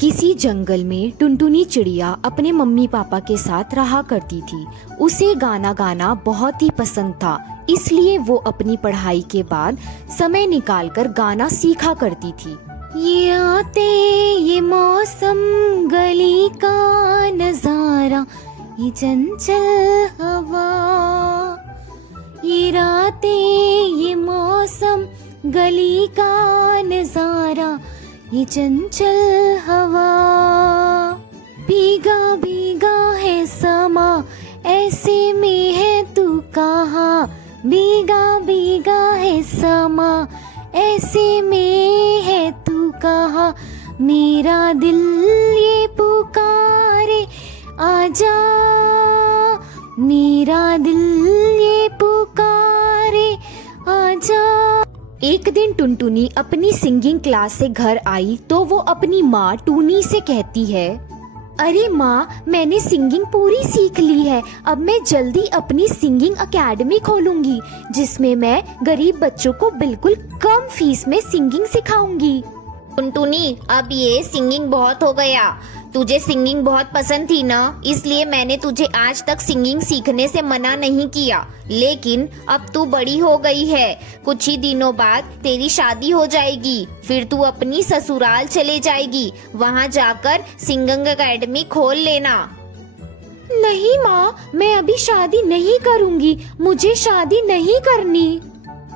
किसी जंगल में टुनटुनी चिड़िया अपने मम्मी पापा के साथ रहा करती थी। उसे गाना गाना बहुत ही पसंद था, इसलिए वो अपनी पढ़ाई के बाद समय निकालकर गाना सीखा करती थी। ये आते ये मौसम गली का नजारा, ये चंचल हवा, ये रातें ये मौसम गली का नजारा, ये चंचल हवा, भीगा भीगा है समा, ऐसे में है तू कहाँ, भीगा भीगा है समा, ऐसे में है तू कहाँ, मेरा दिल ये पुकारे आजा, मेरा दिल ये पुकारे आजा। एक दिन टुनटुनी अपनी सिंगिंग क्लास से घर आई तो वो अपनी माँ टूनी से कहती है, अरे माँ, मैंने सिंगिंग पूरी सीख ली है। अब मैं जल्दी अपनी सिंगिंग एकेडमी खोलूंगी जिसमें मैं गरीब बच्चों को बिल्कुल कम फीस में सिंगिंग सिखाऊंगी। टुनटुनी, अब ये सिंगिंग बहुत हो गया। तुझे सिंगिंग बहुत पसंद थी ना, इसलिए मैंने तुझे आज तक सिंगिंग सीखने से मना नहीं किया। लेकिन अब तू बड़ी हो गई है, कुछ ही दिनों बाद तेरी शादी हो जाएगी, फिर तू अपनी ससुराल चले जाएगी, वहाँ जाकर सिंगिंग एकेडमी खोल लेना। नहीं माँ, मैं अभी शादी नहीं करूँगी, मुझे शादी नहीं करनी।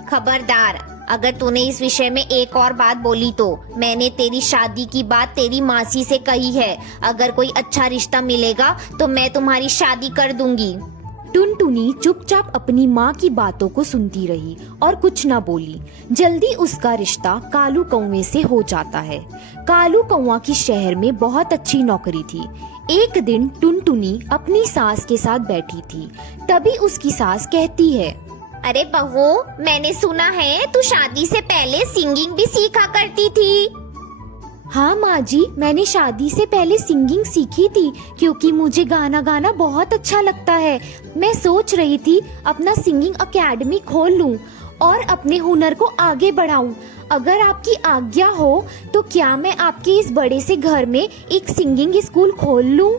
खबरदार, अगर तूने इस विषय में एक और बात बोली तो मैंने तेरी शादी की बात तेरी मासी से कही है। अगर कोई अच्छा रिश्ता मिलेगा तो मैं तुम्हारी शादी कर दूंगी। टुनटुनी चुपचाप अपनी माँ की बातों को सुनती रही और कुछ न बोली। जल्दी उसका रिश्ता कालू कौवे से हो जाता है। कालू कौवा की शहर में बहुत अच्छी नौकरी थी। एक दिन टुनटुनी अपनी सास के साथ बैठी थी, तभी उसकी सास कहती है, अरे बहू, मैंने सुना है तू शादी से पहले सिंगिंग भी सीखा करती थी। हाँ माँ जी, मैंने शादी से पहले सिंगिंग सीखी थी क्योंकि मुझे गाना गाना बहुत अच्छा लगता है। मैं सोच रही थी अपना सिंगिंग एकेडमी खोल लूँ और अपने हुनर को आगे बढ़ाऊँ। अगर आपकी आज्ञा हो तो क्या मैं आपके इस बड़े से घर में एक सिंगिंग स्कूल खोल लूँ?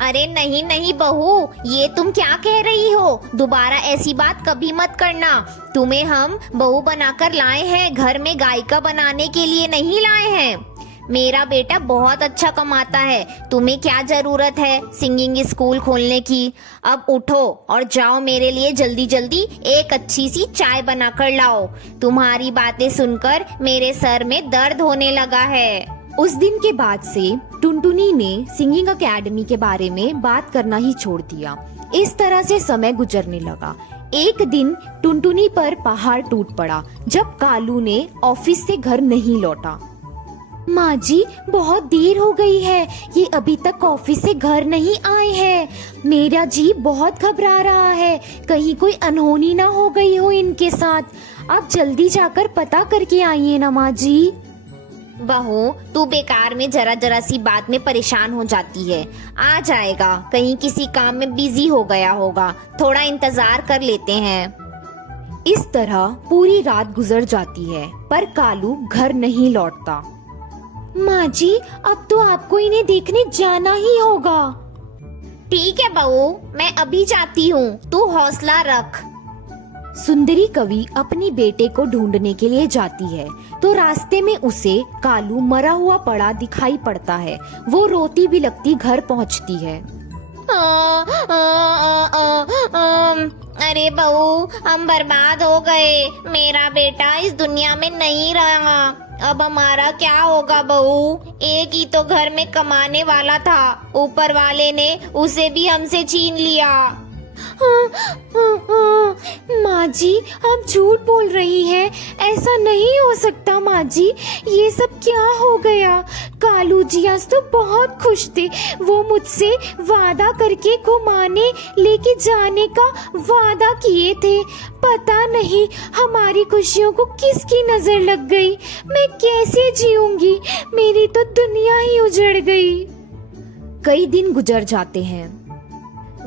अरे नहीं नहीं बहू, ये तुम क्या कह रही हो? दोबारा ऐसी बात कभी मत करना। तुम्हें हम बहू बनाकर लाए हैं, घर में गायिका बनाने के लिए नहीं लाए हैं। मेरा बेटा बहुत अच्छा कमाता है, तुम्हें क्या जरूरत है सिंगिंग स्कूल खोलने की? अब उठो और जाओ, मेरे लिए जल्दी जल्दी एक अच्छी सी चाय बनाकर लाओ। तुम्हारी बातें सुनकर मेरे सर में दर्द होने लगा है। उस दिन के बाद से टुनटुनी ने सिंगिंग एकेडमी के बारे में बात करना ही छोड़ दिया। इस तरह से समय गुजरने लगा। एक दिन टुनटुनी पर पहाड़ टूट पड़ा जब कालू ने ऑफिस से घर नहीं लौटा। माँ जी, बहुत देर हो गई है, ये अभी तक ऑफिस से घर नहीं आए हैं। मेरा जी बहुत घबरा रहा है, कहीं कोई अनहोनी ना हो गई हो इनके साथ। आप जल्दी जाकर पता करके आइए ना माँ जी। बहू, तू बेकार में जरा जरा सी बात में परेशान हो जाती है। आ जाएगा, कहीं किसी काम में बिजी हो गया होगा, थोड़ा इंतजार कर लेते हैं। इस तरह पूरी रात गुजर जाती है पर कालू घर नहीं लौटता। माँ जी, अब तो आपको इन्हें देखने जाना ही होगा। ठीक है बहू, मैं अभी जाती हूँ, तू हौसला रख। सुंदरी कवि अपनी बेटे को ढूंढने के लिए जाती है तो रास्ते में उसे कालू मरा हुआ पड़ा दिखाई पड़ता है। वो रोती बिलखती घर पहुंचती है। अरे बहू, हम बर्बाद हो गए, मेरा बेटा इस दुनिया में नहीं रहा। अब हमारा क्या होगा बहू? एक ही तो घर में कमाने वाला था, ऊपर वाले ने उसे भी हमसे छीन लिया। माँ जी, आप झूठ बोल रही हैं, ऐसा नहीं हो सकता माँ जी। ये सब क्या हो गया? कालू जी आज तो बहुत खुश थे, वो मुझसे वादा करके घुमाने लेके जाने का वादा किए थे। पता नहीं हमारी खुशियों को किसकी नजर लग गई। मैं कैसे जीऊंगी? मेरी तो दुनिया ही उजड़ गई। कई दिन गुजर जाते हैं।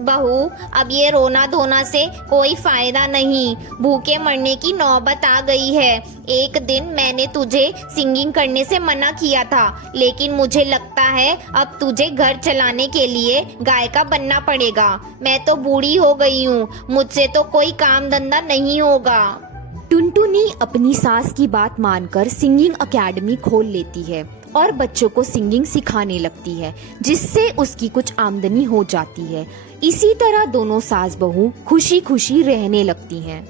बहू, अब ये रोना धोना से कोई फायदा नहीं। भूखे मरने की नौबत आ गई है। एक दिन मैंने तुझे सिंगिंग करने से मना किया था, लेकिन मुझे लगता है अब तुझे घर चलाने के लिए गायिका बनना पड़ेगा। मैं तो बूढ़ी हो गई हूँ, मुझसे तो कोई काम धंधा नहीं होगा। टुनटुनी अपनी सास की बात मानकर सिंगिंग एकेडमी खोल लेती है और बच्चों को सिंगिंग सिखाने लगती है, जिससे उसकी कुछ आमदनी हो जाती है। इसी तरह दोनों सास बहू खुशी खुशी रहने लगती हैं।